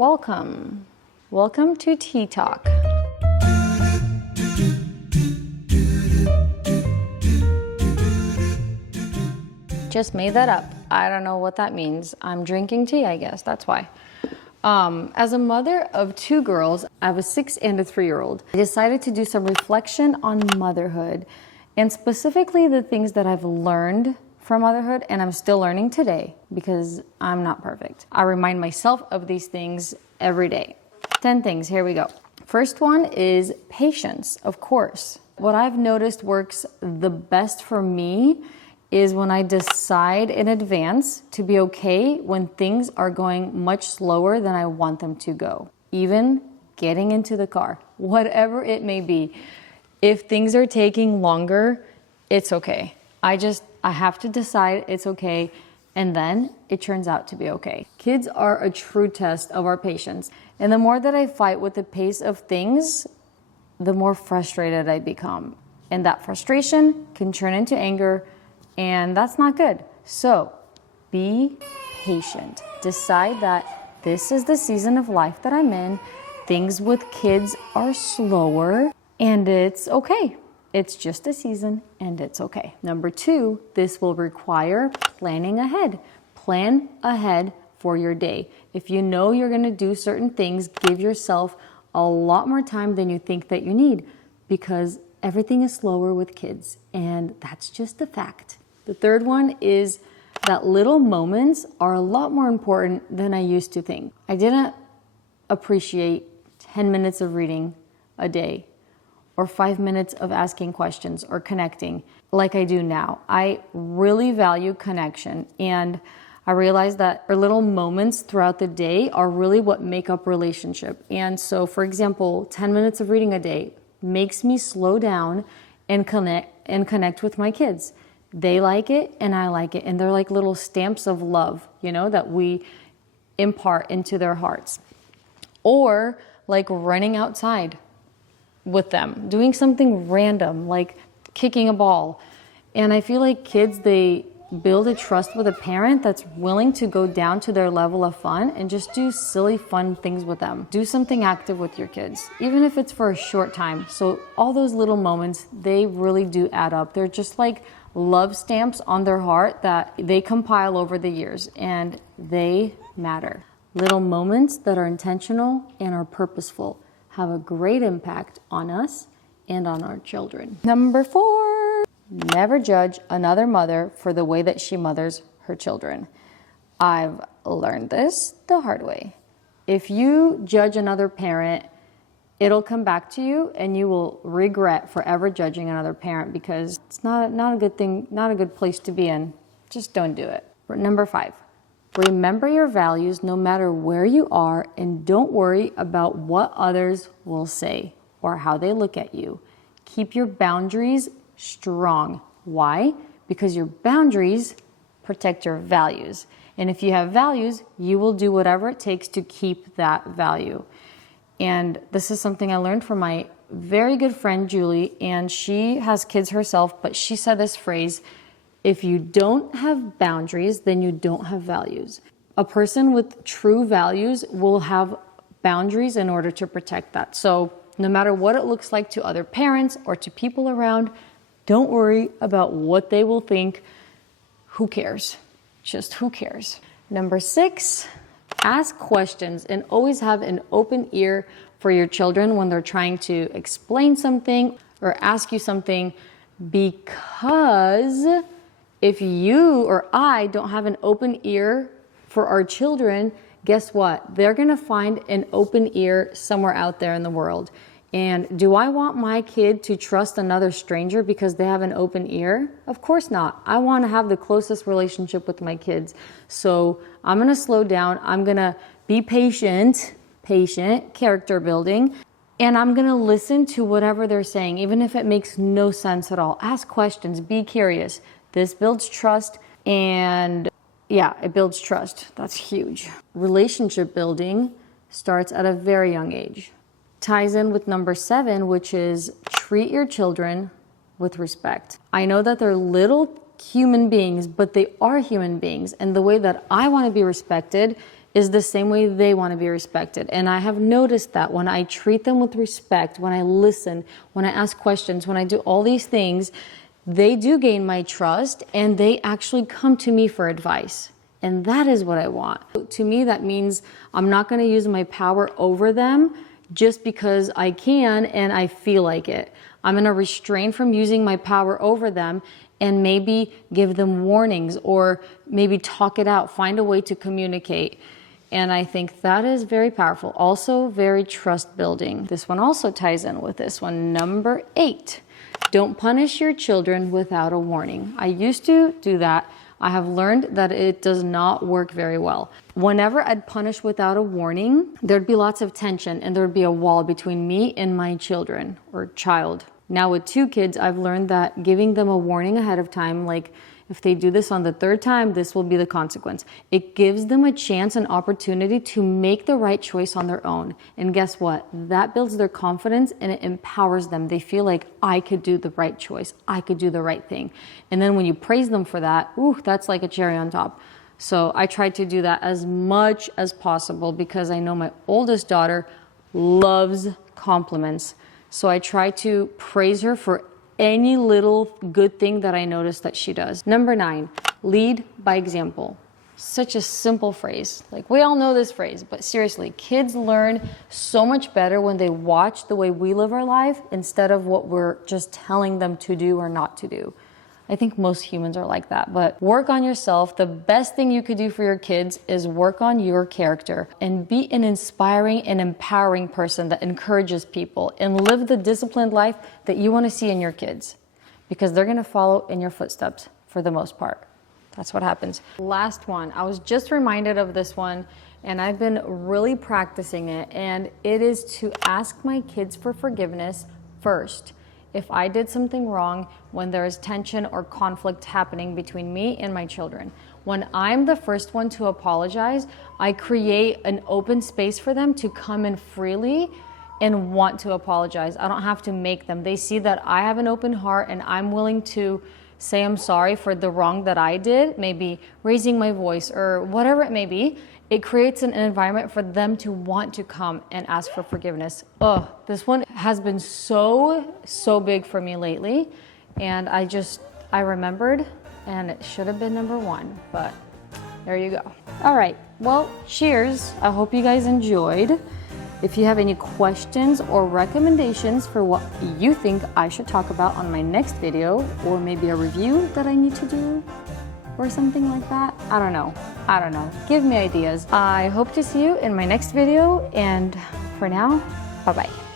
Welcome. Welcome to Tea Talk. Just made that up. I don't know what that means. I'm drinking tea, I guess. That's why. As a mother of two girls, I have a 6 and a 3-year-old. I decided to do some reflection on motherhood and specifically the things that I've learned from motherhood and I'm still learning today because I'm not perfect. I remind myself of these things every day. 10 things, here we go. First one is patience, of course. What I've noticed works the best for me is when I decide in advance to be okay when things are going much slower than I want them to go. Even getting into the car, whatever it may be. If things are taking longer, it's okay. I have to decide it's okay, and then it turns out to be okay. Kids are a true test of our patience. And the more that I fight with the pace of things, the more frustrated I become. And that frustration can turn into anger, and that's not good. So be patient. Decide that this is the season of life that I'm in. Things with kids are slower, and it's okay. It's just a season, and it's okay. Number 2, this will require planning ahead. Plan ahead for your day. If you know you're gonna do certain things, give yourself a lot more time than you think that you need because everything is slower with kids, and that's just a fact. The third one is that little moments are a lot more important than I used to think. I didn't appreciate 10 minutes of reading a day or 5 minutes of asking questions or connecting like I do now. I really value connection, and I realize that our little moments throughout the day are really what make up relationship. And so, for example, 10 minutes of reading a day makes me slow down and connect with my kids. They like it and I like it, and they're like little stamps of love, that we impart into their hearts. Or like running outside with them, doing something random like kicking a ball. And I feel like kids, they build a trust with a parent that's willing to go down to their level of fun and just do silly fun things with them. Do something active with your kids, even if it's for a short time. So all those little moments, they really do add up. They're just like love stamps on their heart that they compile over the years, and they matter. Little moments that are intentional and are purposeful have a great impact on us and on our children. Number 4, never judge another mother for the way that she mothers her children. I've learned this the hard way. If you judge another parent, it'll come back to you and you will regret forever judging another parent because it's not a good thing, not a good place to be in. Just don't do it. Number 5, remember your values no matter where you are, and don't worry about what others will say or how they look at you. Keep your boundaries strong. Why? Because your boundaries protect your values. And if you have values, you will do whatever it takes to keep that value. And this is something I learned from my very good friend, Julie, and she has kids herself, but she said this phrase: if you don't have boundaries, then you don't have values. A person with true values will have boundaries in order to protect that. So no matter what it looks like to other parents or to people around, don't worry about what they will think. Who cares? Just who cares? Number 6, ask questions and always have an open ear for your children when they're trying to explain something or ask you something, because if you or I don't have an open ear for our children, guess what? They're going to find an open ear somewhere out there in the world. And do I want my kid to trust another stranger because they have an open ear? Of course not. I want to have the closest relationship with my kids. So I'm going to slow down. I'm going to be patient, character building. And I'm going to listen to whatever they're saying, even if it makes no sense at all. Ask questions. Be curious. This builds trust, and yeah, it builds trust. That's huge. Relationship building starts at a very young age. Ties in with number 7, which is treat your children with respect. I know that they're little human beings, but they are human beings. And the way that I want to be respected is the same way they want to be respected. And I have noticed that when I treat them with respect, when I listen, when I ask questions, when I do all these things, they do gain my trust and they actually come to me for advice. And that is what I want. To me, that means I'm not going to use my power over them just because I can and I feel like it. I'm going to restrain from using my power over them and maybe give them warnings or maybe talk it out, find a way to communicate. And I think that is very powerful. Also very trust building. This one also ties in with this one. Number 8, don't punish your children without a warning. I used to do that. I have learned that it does not work very well. Whenever I'd punish without a warning, there'd be lots of tension and there'd be a wall between me and my children or child. Now with 2 kids, I've learned that giving them a warning ahead of time, like if they do this on the 3rd time, this will be the consequence. It gives them a chance, an opportunity to make the right choice on their own. And guess what? That builds their confidence and it empowers them. They feel like I could do the right choice. I could do the right thing. And then when you praise them for that, ooh, that's like a cherry on top. So I try to do that as much as possible because I know my oldest daughter loves compliments. So I try to praise her for any little good thing that I notice that she does. Number 9, lead by example. Such a simple phrase. Like, we all know this phrase, but seriously, kids learn so much better when they watch the way we live our life instead of what we're just telling them to do or not to do. I think most humans are like that, but work on yourself. The best thing you could do for your kids is work on your character and be an inspiring and empowering person that encourages people and live the disciplined life that you want to see in your kids because they're going to follow in your footsteps for the most part. That's what happens. Last one. I was just reminded of this one and I've been really practicing it, and it is to ask my kids for forgiveness first. If I did something wrong, when there is tension or conflict happening between me and my children. When I'm the first one to apologize, I create an open space for them to come in freely and want to apologize. I don't have to make them. They see that I have an open heart and I'm willing to say I'm sorry for the wrong that I did, maybe raising my voice or whatever it may be. It creates an environment for them to want to come and ask for forgiveness. Oh, this one has been so big for me lately. And I remembered, and it should have been number 1, but there you go. All right, well, cheers. I hope you guys enjoyed. If you have any questions or recommendations for what you think I should talk about on my next video, or maybe a review that I need to do, or something like that. I don't know. Give me ideas. I hope to see you in my next video, and for now, bye-bye.